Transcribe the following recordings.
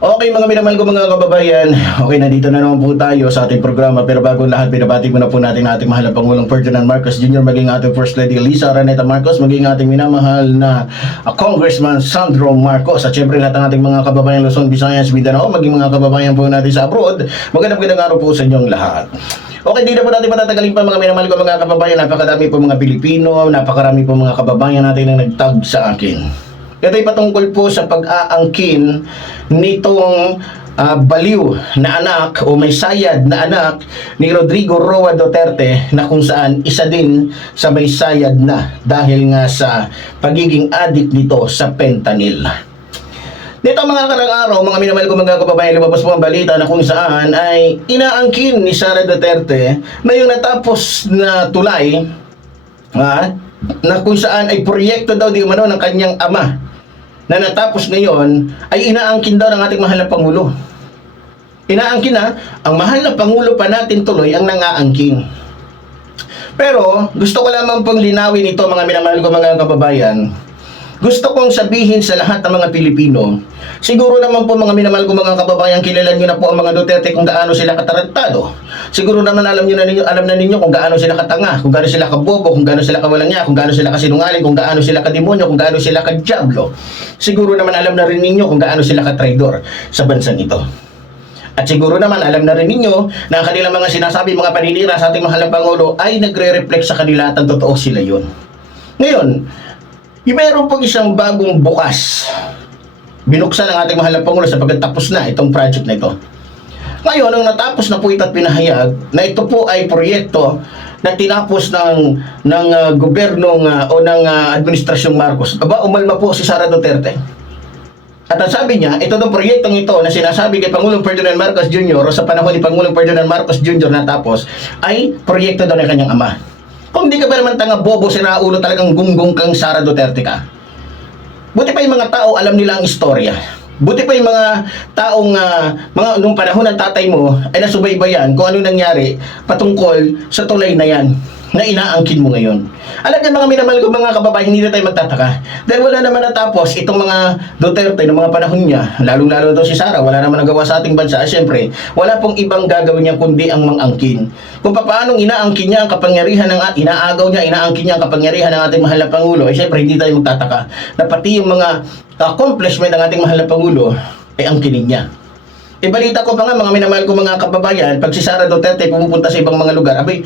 Okay mga minamahal ko mga kababayan, okay nandito na naman po tayo sa ating programa pero bago ang lahat binabati muna po natin ating mahal na Pangulong Ferdinand Marcos Jr. maging ating First Lady Lisa Araneta Marcos, maging ating minamahal na Congressman Sandro Marcos at syempre lahat ng ating mga kababayan Luzon, Visayas, Mindanao, maging mga kababayan po natin sa abroad. Magandang araw po sa inyong lahat. Okay, di na po natin patatagalin pa mga minamahal ko mga kababayan, napakadami po mga Pilipino, napakarami po mga kababayan natin na nagtag sa akin. Ito ay patungkol po sa pag-aangkin nitong baliw na anak o may sayad na anak ni Rodrigo Roa Duterte na kung saan isa din sa may sayad na dahil nga sa pagiging addict nito sa fentanyl. Nito mga karang araw, mga minamahal ko mga kababayan, lumabas po ang balita na kung saan ay inaangkin ni Sara Duterte na yung natapos na tulay na kung saan ay proyekto daw di umano ng kanyang ama na natapos ngayon ay inaangkin daw ng ating mahal na Pangulo. Inaangkin na, ang mahal na Pangulo pa natin tuloy ang nangaangkin. Pero gusto ko lamang pong linawin ito mga minamahal ko mga kababayan. Gusto kong sabihin sa lahat ng mga Pilipino, siguro naman po mga minamahal ko mga kababayan, kilala niyo na po ang mga Duterte kung gaano sila katarantado. Siguro naman alam na ninyo kung gaano sila katanga, kung gaano sila kabobo, kung gaano sila kawalang niya, kung gaano sila kasinungaling, kung gaano sila kademonyo, kung gaano sila kadyablo. Siguro naman alam na rin ninyo kung gaano sila katraidor sa bansang ito. At siguro naman alam na rin ninyo na ang kanilang mga sinasabi, mga paninira sa ating mahal na Pangulo ay nagre-reflect sa kanila at ang totoo sila yun. Ngayon, meron pong isang bagong bukas. Binuksan ng ating mahal na Pangulo sapagkat tapos na itong project na ito. Ngayon, nang natapos na po ito at pinahayag na ito po ay proyekto na tinapos ng gobyernong o ng administrasyong Marcos. Aba, umalma po si Sara Duterte. At ang sabi niya, ito daw proyektong ito na sinasabi kay Pangulong Ferdinand Marcos Jr. o sa panahon ni Pangulong Ferdinand Marcos Jr. natapos ay proyekto daw ng kanyang ama. Kung di ka ba naman tanga bobo, sinaulo talagang gunggong kang Sara Duterte ka. Buti pa yung mga tao alam nila ang istorya. Buti pa yung mga taong nung panahon ng tatay mo ay nasubaybayan kung ano nangyari patungkol sa tulay na yan na inaangkin mo ngayon. Alam niyo mga minamahal ko mga kababayan, hindi na tayo magtataka. Dahil wala naman natapos itong mga Duterte ng mga panahon niya, lalong-lalo daw si Sara, wala naman nagawa sa ating bansa. Siyempre, wala pong ibang gagawin niya kundi ang mangangkin. Kung paano inaangkin niya ang kapangyarihan inaagaw niya, inaangkin niya ang kapangyarihan ng ating mahal na Pangulo, siyempre hindi tayo magtataka na pati yung mga accomplishment ng ating mahal na Pangulo ay angkinin niya. Balita ko pa nga mga minamahal ko mga kababayan, pag si Sara Duterte pumupunta sa ibang mga lugar, abay,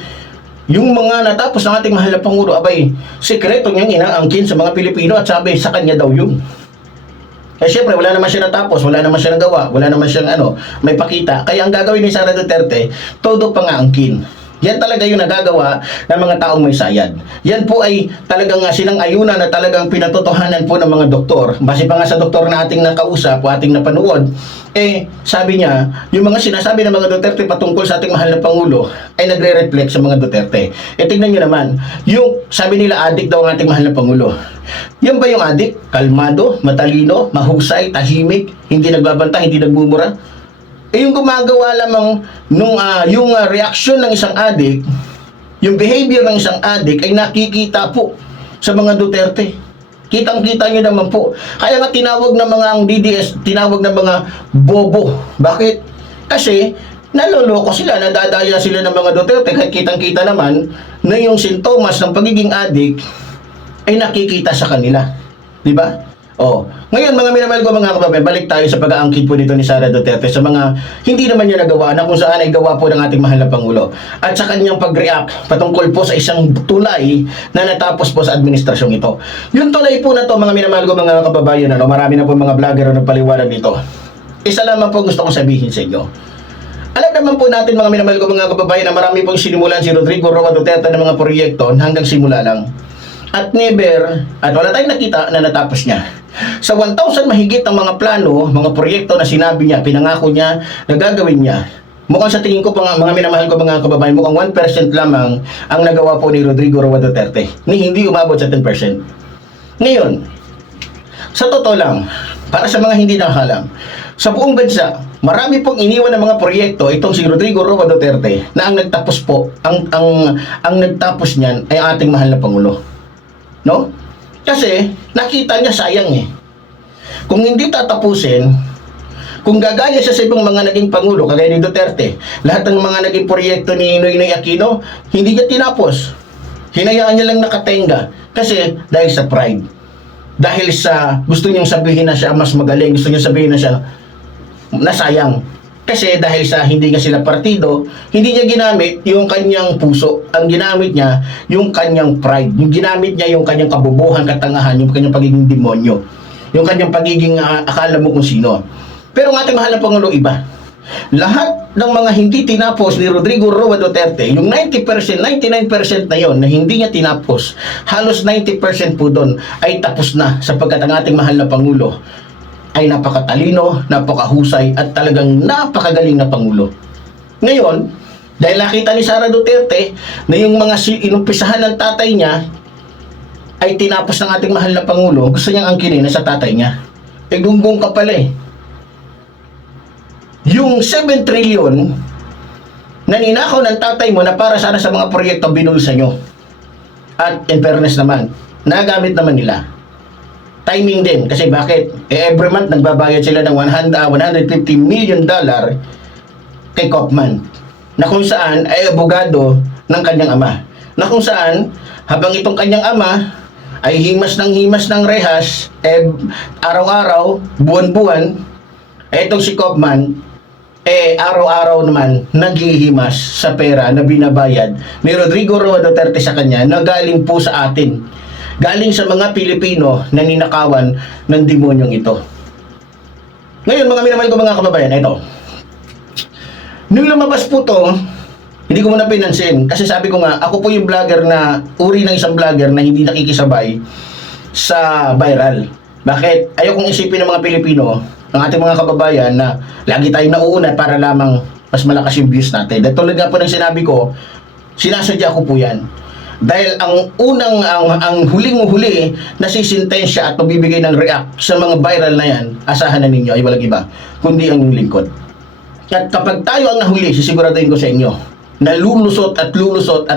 yung mga natapos ng ating mahal na Pangulo, abay, sekreto niyang inaangkin sa mga Pilipino at sabi sa kanya daw yun. Eh syempre, wala naman siya natapos, wala naman siya nagawa, wala naman siyang may pakita. Kaya ang gagawin ni Sara Duterte, todo pangaangkin. Yan talaga yung nagagawa ng mga taong may sayad. Yan po ay talagang sinang-ayunan na talagang pinatotohanan po ng mga doktor. Base pa nga sa doktor na ating nakausap o ating napanood, sabi niya, yung mga sinasabi ng mga Duterte patungkol sa ating mahal na Pangulo ay nagre-reflect sa mga Duterte. Tingnan nyo naman, yung sabi nila addict daw ang ating mahal na Pangulo. Yan ba yung addict? Kalmado, matalino, mahusay, tahimik, hindi nagbabanta, hindi nagmumura? Yung gumagawa lamang yung reaksyon ng isang addict, yung behavior ng isang addict ay nakikita po sa mga Duterte. Kitang-kita nyo naman po. Kaya nga tinawag ng mga ang DDS, tinawag ng mga bobo. Bakit? Kasi naloloko sila, nadadaya sila ng mga Duterte kahit kitang-kita naman na yung sintomas ng pagiging addict ay nakikita sa kanila. Di ba? Ngayon mga minamahal ko mga kababayan, balik tayo sa pag-aangkin po dito ni Sara Duterte sa mga hindi naman niya nagawa na kung saan ay gawa po ng ating mahal na Pangulo at sa kanyang pag-react patungkol po sa isang tulay na natapos po sa administrasyong ito. Yung tulay po na to mga minamahal ko mga kababayan, marami na po mga vlogger na nagpaliwanag dito. Isa lamang po gusto kong sabihin sa inyo. Alam naman po natin mga minamahal ko mga kababayan na marami pong sinimulan si Rodrigo Roa Duterte ng mga proyekto hanggang simula lang. At wala tayong nakita na natapos niya. Sa 1,000 mahigit ang mga plano, mga proyekto na sinabi niya, pinangako niya na gagawin niya, mukhang sa tingin ko mga minamahal ko mga kababayan, mukhang 1% lamang ang nagawa po ni Rodrigo Roa Duterte, ni hindi umabot sa 10%. Ngayon, sa totoo lang, para sa mga hindi nakalam, sa buong bansa, marami pong iniwan ng mga proyekto itong si Rodrigo Roa Duterte na ang nagtapos po, ang nagtapos niyan ay ating mahal na Pangulo. No? Kasi nakita niya sayang Kung hindi tatapusin, kung gagaya siya sa ibang mga naging pangulo, kagaya ni Duterte, lahat ng mga naging proyekto ni Noynoy Aquino, hindi niya tinapos. Hinayaan niya lang nakatenga. Kasi dahil sa pride. Dahil sa gusto niyang sabihin na siya mas magaling, gusto niyang sabihin na siya nasayang. Kasi dahil sa hindi nga sila partido, hindi niya ginamit yung kanyang puso. Ang ginamit niya, yung kanyang pride. Yung ginamit niya yung kanyang kabubuhan, katangahan, yung kanyang pagiging demonyo. Yung kanyang pagiging akala mo kung sino. Pero ang ating mahal na Pangulo iba. Lahat ng mga hindi tinapos ni Rodrigo Roa Duterte, yung 90%, 99% na yon na hindi niya tinapos, halos 90% po doon ay tapos na sapagkat ang ating mahal na Pangulo ay napakatalino, napakahusay at talagang napakagaling na Pangulo. Ngayon, dahil nakita ni Sara Duterte na yung mga inumpisahan ng tatay niya ay tinapos ng ating mahal na Pangulo, gusto niyang angkinin na sa tatay niya. E gunggong ka pala eh. Yung 7 trillion na ninakaw ng tatay mo na para sana sa mga proyekto binulsa nyo. At in fairness naman, nagamit naman nila. Timing din. Kasi bakit? Every month nagbabayad sila ng $150 million kay Kaufman. Na kung saan ay abogado ng kanyang ama. Na kung saan, habang itong kanyang ama ay himas ng rehas, araw-araw, buwan-buwan, itong si Kaufman, araw-araw naman naghihimas sa pera na binabayad ni Rodrigo Roa Duterte sa kanya na galing po sa atin. Galing sa mga Pilipino na ninakawan ng demonyong ito. Ngayon, mga minamahal ko mga kababayan, ito. Nung lumabas po to, hindi ko muna pinansin. Kasi sabi ko nga, ako po yung vlogger na, uri ng isang vlogger na hindi nakikisabay sa viral. Bakit? Ayaw kong isipin ng mga Pilipino, ng ating mga kababayan na lagi tayong nauuna para lamang mas malakas yung views natin. Dahil tulad nga po ng sinabi ko, sinasadya ko po yan. Dahil ang huling-huli na sisintensya at magbibigay ng react sa mga viral na yan, asahan na ninyo ay walang iba, kundi ang lingkod. At kapag tayo ang nahuli, sisiguraduhin ko sa inyo, na lulusot at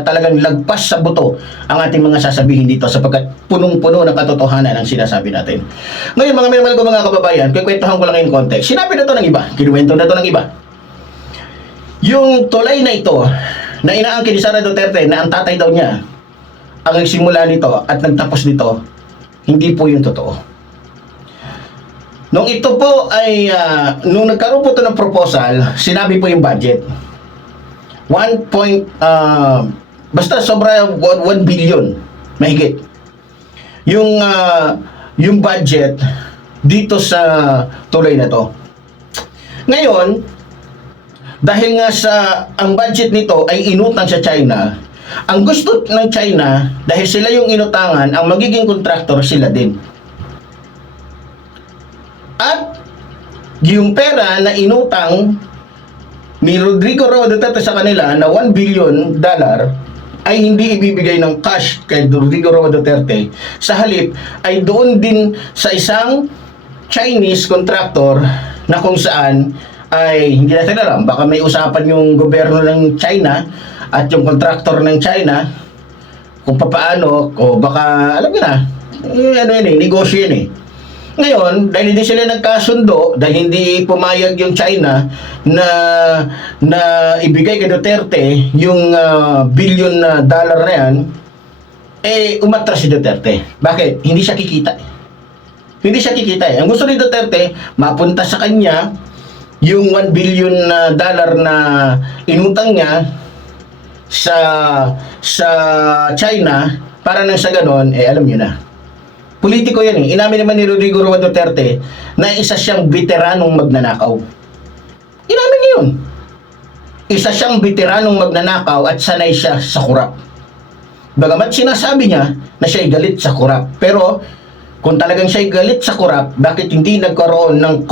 talagang lagpas sa buto ang ating mga sasabihin dito sapagkat punong-puno ng katotohanan ang sinasabi natin. Ngayon, mga minamahal ko mga kababayan, kikwentuhan ko lang yung context. Sinabi na to ng iba, kinuwento na to ng iba. Yung tulay na ito, na inaangkin ni Sara Duterte na ang tatay daw niya ang nagsimula nito at nagtapos nito, hindi po yung totoo. Nung ito po ay, nung nagkaroon po ito ng proposal, sinabi po yung budget. Basta sobra 1 billion, mahigit. Yung budget dito sa tulay na to. Ngayon, dahil nga ang budget nito ay inutang sa China, ang gusto ng China, dahil sila yung inutangan, ang magiging contractor sila din. At yung pera na inutang ni Rodrigo Roa Duterte sa kanila na $1 billion ay hindi ibibigay ng cash kay Rodrigo Roa Duterte. Sa halip ay doon din sa isang Chinese contractor na kung saan ay hindi natin alam, baka may usapan yung gobyerno ng China at yung contractor ng China kung papaano, o baka alam niyo na, negosyo yun eh. Ngayon, dahil hindi sila nagkasundo, dahil hindi pumayag yung China na ibigay kay Duterte yung billion na dollar na yan, umatras si Duterte. Bakit? Hindi siya kikita. Hindi siya kikita eh. Ang gusto ni Duterte, mapunta sa kanya yung $1 billion na dollar na inutang niya sa China para nang sa ganon, alam niyo na. Politiko yan eh. Inamin naman ni Rodrigo Roa Duterte na isa siyang veteranong magnanakaw. Inamin niya yun. Isa siyang veteranong magnanakaw at sanay siya sa kurap. Bagamat sinasabi niya na siya'y galit sa kurap. Pero kung talagang siya'y galit sa kurap, bakit hindi nagkaroon ng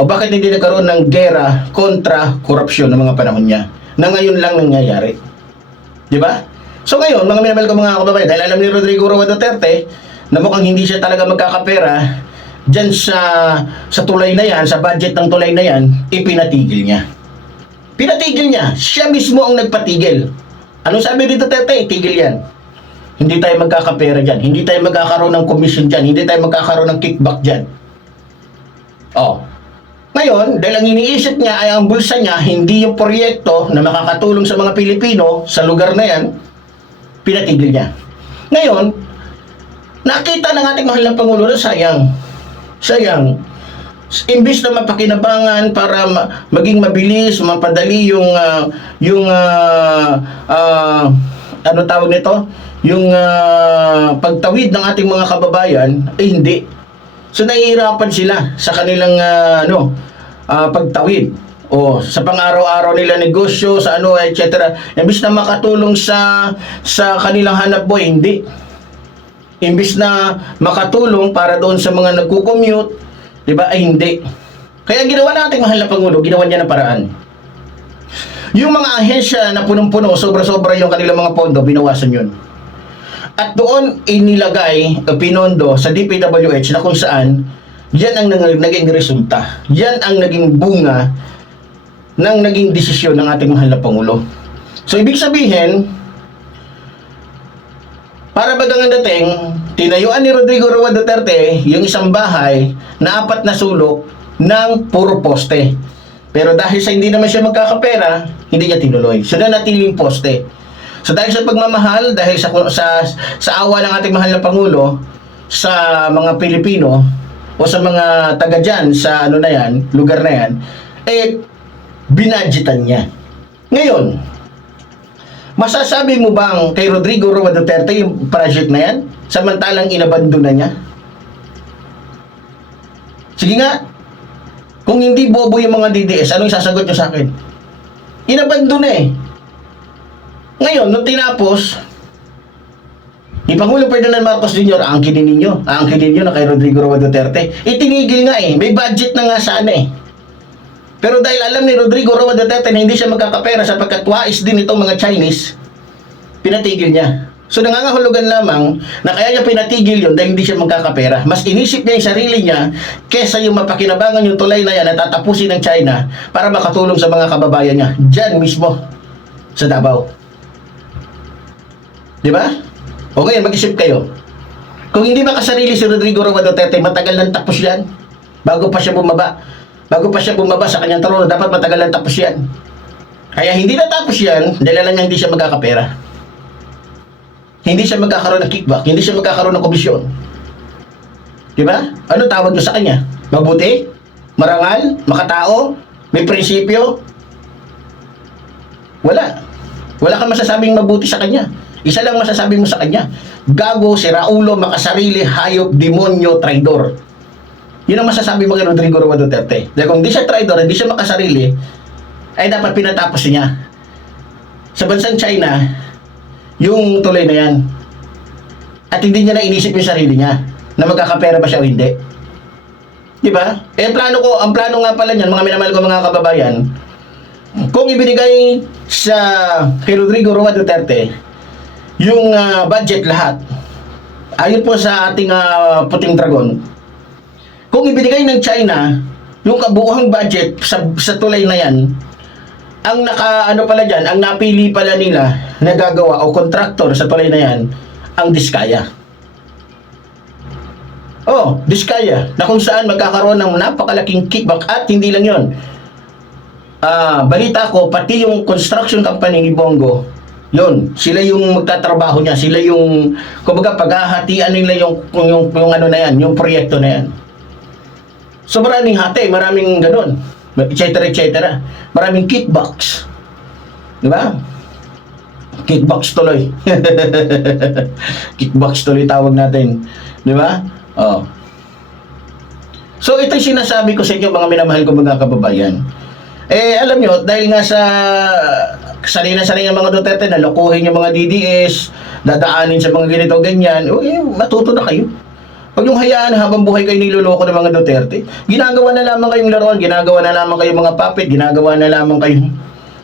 bakit hindi nagkaroon ng gera kontra korupsyon ng mga panahon niya na ngayon lang nangyayari? Di ba? So ngayon, mga minamahal ko mga kababayan, dahil alam ni Rodrigo Roa Duterte na mukhang hindi siya talaga magkakapera dyan sa tulay na yan, sa budget ng tulay na yan, ipinatigil niya. Pinatigil niya. Siya mismo ang nagpatigil. Anong sabi ni Duterte? Itigil yan. Hindi tayo magkakapera dyan. Hindi tayo magkakaroon ng commission dyan. Hindi tayo magkakaroon ng kickback dyan. Oh. Ngayon, dahil ang iniisip niya ay ang bulsa niya, hindi yung proyekto na makakatulong sa mga Pilipino sa lugar na yan, pinatigil niya. Ngayon, nakita ng ating mahal na Pangulo na sayang. Imbis na mapakinabangan para maging mabilis, mapadali ano tawag nito? Yung pagtawid ng ating mga kababayan, hindi. So nahihirapan sila sa kanilang pagtawid o sa pang-araw-araw nila negosyo, sa etc. Imbis na makatulong sa kanilang hanap buhay, hindi. Imbis na makatulong para doon sa mga nagko-commute, 'di ba? Ay hindi. Kaya ginawa natin mahal na Pangulo, ginawa niya ng paraan. Yung mga ahensya na punong-puno, sobra-sobra yung kanilang mga pondo, binawasan yun. At doon inilagay, pinondo sa DPWH na kung saan, yan ang naging resulta. Yan ang naging bunga ng naging desisyon ng ating mahal na Pangulo. So, ibig sabihin, para bagang ang dating, tinayuan ni Rodrigo Roa Duterte yung isang bahay na 4 na sulok ng puro poste. Pero dahil sa hindi naman siya magkakapera, hindi niya tinuloy. So, nanatiling poste. So dahil sa pagmamahal, dahil sa awa ng ating mahal na Pangulo sa mga Pilipino o sa mga taga dyan sa lugar na yan, binadgetan niya. Ngayon, masasabi mo bang kay Rodrigo Roa Duterte yung project na yan? Samantalang inabandona niya? Sige nga, kung hindi bobo yung mga DDS, anong sasagot niyo sa akin? Inabandona eh. Ngayon, nung tinapos, ni Pangulong Ferdinand Marcos Jr., aangkinin ninyo na kay Rodrigo Roa Duterte. Itinigil nga eh, may budget na nga sana eh. Pero dahil alam ni Rodrigo Roa Duterte na hindi siya magkakapera sapagkat wais din itong mga Chinese, pinatigil niya. So nangangahulugan lamang na kaya niya pinatigil yun dahil hindi siya magkakapera. Mas inisip niya yung sarili niya kesa yung mapakinabangan yung tulay na yan na tatapusin ng China para makatulong sa mga kababayan niya. Diyan mismo, sa Davao. Di ba? O ngayon, mag-isip kayo. Kung hindi makasarili si Rodrigo Roa Duterte, matagal nang tapos yan. Bago pa siya bumaba sa kanyang trono, dapat matagal nang tapos yan. Kaya hindi natapos yan, dahil alam niya hindi siya magkakapera. Hindi siya magkakaroon ng kickback, hindi siya magkakaroon ng komisyon. Di ba? Ano tawag nyo sa kanya? Mabuti? Marangal? Makatao? May prinsipyo? Wala. Wala kang masasabing mabuti sa kanya. Isa lang masasabi mo sa kanya, gago, siraulo, makasarili, hayop, demonyo, traidor. Yun ang masasabi mo kay Rodrigo Roa Duterte. Dahil kung di siya traidor, hindi siya makasarili, ay dapat pinatapos niya. Sa bansang China, yung tuloy na yan. At hindi niya na inisip yung sarili niya, na magkakapera ba siya o hindi. Di ba? Eh, ang plano nga pala niyan, mga minamahal ko mga kababayan, kung ibinigay kay Rodrigo Roa Duterte, yung budget lahat, ayon po sa ating puting dragon, kung ibinigay ng China yung kabuuang budget sa tulay na yan, ang ang napili pala nila na gagawa o contractor sa tulay na yan, ang Diskaya. Diskaya, na kung saan magkakaroon ng napakalaking kickback. At hindi lang yon, balita ko, pati yung construction company ni Bongo, yun, sila yung magtatrabaho niya, sila yung, kumbaga, paghahatian nila yung yung proyekto na yan. So maraming hati, maraming ganun, etc. Maraming kickbacks. Di ba? Kickbacks tuloy. Kickbacks tuloy tawag natin. Di ba? So ito yung sinasabi ko sa inyo mga minamahal ko mga kababayan. Alam nyo, dahil nga sa sanay na mga Duterte na lokohin yung mga DDS, dadaanin sa mga ganito ganyan, matuto na kayo. Huwag yung hayaan habang buhay kayo niloloko ng mga Duterte. Ginagawa na lamang kayong laruan, ginagawa na lamang kayong mga puppet, ginagawa na lamang kayong,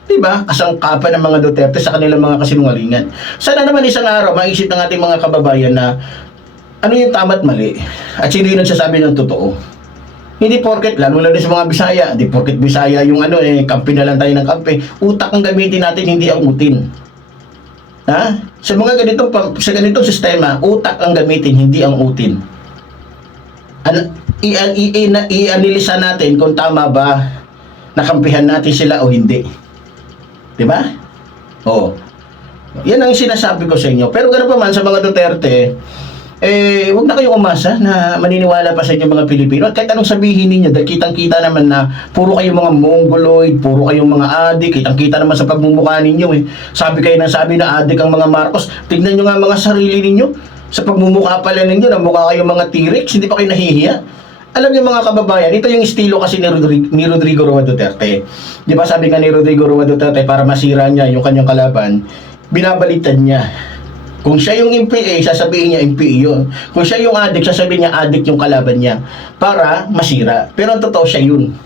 diba, kasangkapan ng mga Duterte sa kanilang mga kasinungalingan. Sana naman isang araw, maisip ng ating mga kababayan na ano yung tama at mali, at sino yung nagsasabi ng totoo. Hindi porket, lalo sa mga Bisaya, hindi porket Bisaya yung kampi na lang tayo ng kampi. Utak ang gamitin natin, hindi ang utin. Ha? Sa ganitong sistema, utak ang gamitin, hindi ang utin. i-analisa natin kung tama ba nakampihan natin sila o hindi. 'Di ba? Oo. Yan ang sinasabi ko sa inyo. Pero gano'n pa man sa mga Duterte, huwag na kayong umasa na maniniwala pa sa inyo mga Pilipino. At kahit anong sabihin ninyo, dahil kitang-kita naman na puro kayong mga mongoloid, puro kayong mga adik, kitang-kita naman sa pagmumukha ninyo eh. Sabi kayo ng sabi na adik ang mga Marcos. Tignan nyo nga mga sarili ninyo. Sa pagmumukha pala ninyo, na mukha kayong mga T-Rex, hindi pa kayo nahihiya. Alam niyo mga kababayan, ito yung estilo kasi ni Rodrigo Roa Duterte. Di ba sabi nga ni Rodrigo Roa Duterte, para masira niya yung kanyang kalaban, binabaliktad niya. Kung siya yung MPA, sasabihin niya MPA yun. Kung siya yung adik, sasabihin niya adik yung kalaban niya. Para masira. Pero ang totoo siya yun.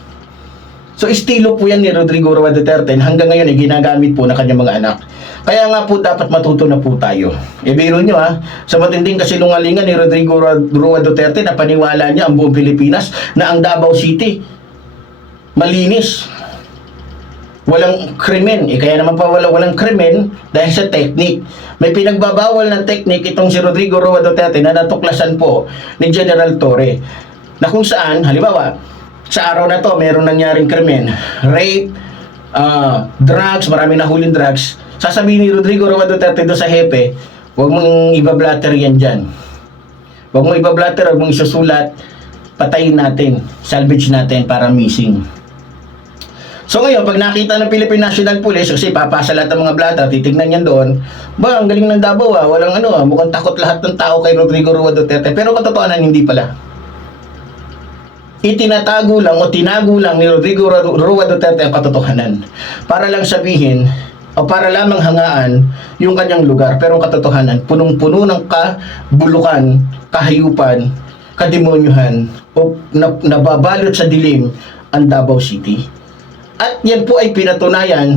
So estilo po yan ni Rodrigo Roa Duterte. Hanggang ngayon ay ginagamit po ng kanyang mga anak. Kaya nga po dapat matuto na po tayo. Biro nyo sa matinding kasinungalingan ni Rodrigo Roa Duterte na paniwala niya ang buong Pilipinas na ang Davao City malinis. Walang krimen. Kaya naman pa walang krimen dahil sa technique. May pinagbabawal ng technique itong si Rodrigo Roa Duterte na natuklasan po ni General Torre. Na kung saan, halimbawa, sa araw na to, mayroong nangyaring krimen. Rape, drugs, marami nahuling drugs. Sasabihin ni Rodrigo Roa Duterte doon sa hepe, huwag mong ibablatter yan dyan. Huwag mong ibablatter, huwag mong isusulat, patayin natin, salvage natin para missing. So ngayon, pag nakita ng Philippine National Police, kasi papasa lahat ng mga blatter, titignan yan doon, ba, ang galing ng Davao walang mukhang takot lahat ng tao kay Rodrigo Roa Duterte. Pero katotohanan, hindi pala. Itinatago lang o tinago lang ni Rodrigo Roa Duterte ang katotohanan. Para lang sabihin, o para lamang hangaan yung kanyang lugar. Pero ang katotohanan, punong-puno ng kabulukan, kahayupan, kademonyuhan, o nababalot sa dilim ang Davao City. At yan po ay pinatunayan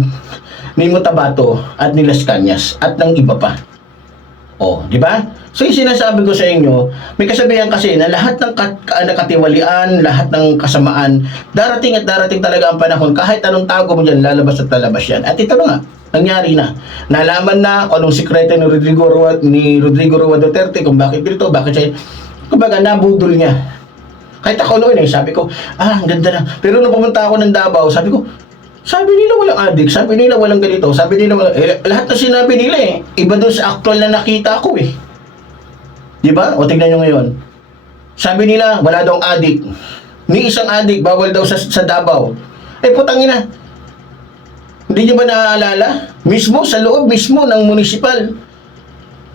ni Mutabato at ni Las Cañas at ng iba pa. Di ba? So yung sinasabi ko sa inyo, may kasabihan kasi na lahat ng nakatiwalian, lahat ng kasamaan, darating at darating talaga ang panahon, kahit anong tago mo dyan, lalabas at lalabas yan. At ito na nga, nangyari na. Nalaman na kung anong sikreto ni Rodrigo Roa Duterte, kung bakit dito, bakit siya, kumbaga nabudol niya. Kahit ako noon sabi ko, ang ganda na. Pero nung pumunta ako ng Davao, sabi nila walang adik, sabi nila walang ganito, sabi nila lahat na sinabi nila iba doon sa actual na nakita ko Diba? O tignan nyo ngayon. Sabi nila, wala daw adik. Ni isang adik, bawal daw sa Davao. Putang ina. Hindi nyo ba naaalala? Mismo, sa loob mismo ng municipal,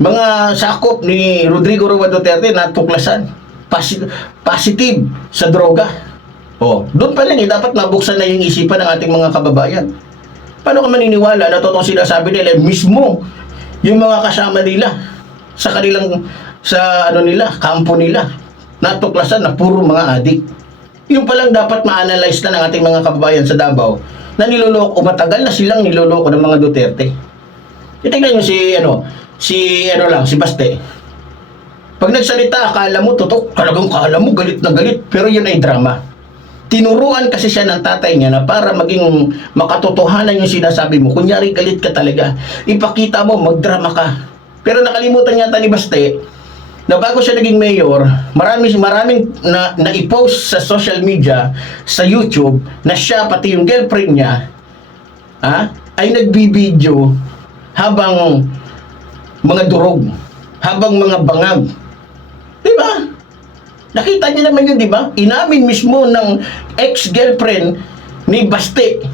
mga sakop ni Rodrigo Roa Duterte natuklasan. Positive sa droga. Doon pa lang dapat mabuksan na yung isipan ng ating mga kababayan. Paano ka maniniwala na totoong sinasabi nila mismo yung mga kasama nila sa kanilang kampo nila natuklasan na puro mga adik. Yung palang dapat ma-analyze na ng ating mga kababayan sa Davao na niloloko, matagal na silang niloloko ng mga Duterte. Tingnan nyo si Baste. Pag nagsalita, akala mo, talagang akala mo, galit na galit. Pero yun ay drama. Tinuruan kasi siya ng tatay niya na para maging makatotohanan yung sinasabi mo. Kunyari, galit ka talaga. Ipakita mo, magdrama ka. Pero nakalimutan yata ni Baste na bago siya naging mayor, maraming na-i-post sa social media, sa YouTube, na siya, pati yung girlfriend niya, ay nagbibideo habang mga durog, habang mga bangag. Diba? Nakita niyo naman yun, diba? Inamin mismo ng ex-girlfriend ni Baste,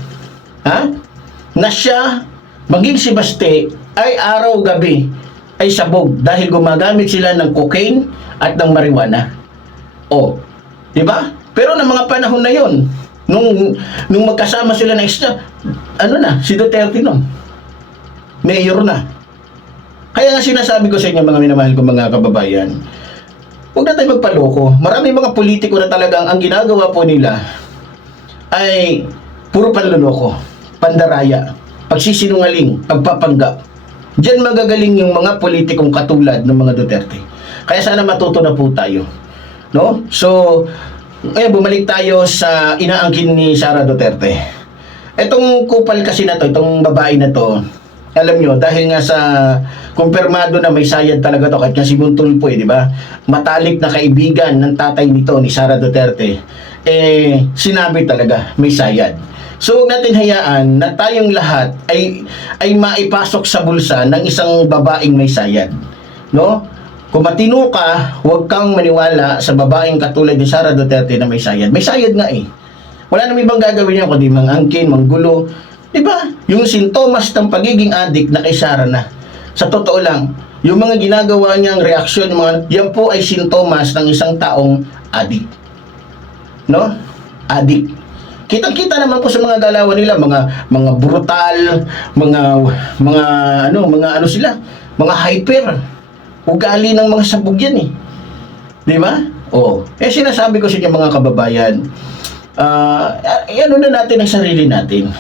na siya, maging si Baste, ay araw-gabi ay sabog dahil gumagamit sila ng cocaine at ng marijuana. Diba? Pero ng mga panahon na yon, nung magkasama sila na ex-nya, si Duterte nun, mayor na. Kaya nga sinasabi ko sa inyo mga minamahal ko mga kababayan, huwag na tayo magpaloko. Maraming mga politiko na talagang ang ginagawa po nila ay puro panluloko, pandaraya, pagsisinungaling, pagpapanggap. Diyan magagaling yung mga politikong katulad ng mga Duterte. Kaya sana matuto na po tayo. So, bumalik tayo sa inaangkin ni Sara Duterte. Itong kupal kasi na to, itong babae na to, Alam nyo, dahil nga sa kumpirmado na may sayad talaga to, kahit nga si Montulfo di ba? Matalik na kaibigan ng tatay nito, ni Sara Duterte, sinabi talaga may sayad. So, huwag natin hayaan na tayong lahat ay maipasok sa bulsa ng isang babaeng may sayad. No? Kung matino ka, huwag kang maniwala sa babaeng katulad ni Sara Duterte na may sayad. May sayad nga Wala namang ibang gagawin niya kundi mangangkin, manggulo. Diba? Yung sintomas ng pagiging adik na kay Sara na. Sa totoo lang, yung mga ginagawa niyang reaksyon, yan po ay sintomas ng isang taong adik. No? Adik. Kitang-kita naman po sa mga galawan nila, mga brutal, mga ano sila, mga hyper. Ugali ng mga sabog yan Di ba? Sinasabi ko sa inyo mga kababayan, ano na natin ang sarili natin.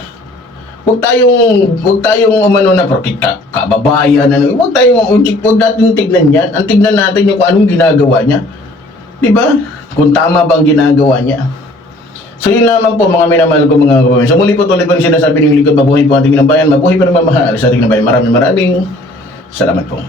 Huwag tayong umano na kababayan, huwag natin tignan yan. Ang tignan natin yung kung anong ginagawa niya. Di ba? Kung tama ba ang ginagawa niya. So yun lamang po mga minamahal ko mga kababayan. So muli po tuloy po sinasabi ng likod, mabuhay po ating bayan, mabuhay po ng mamahal sa ating bayan. Maraming salamat po.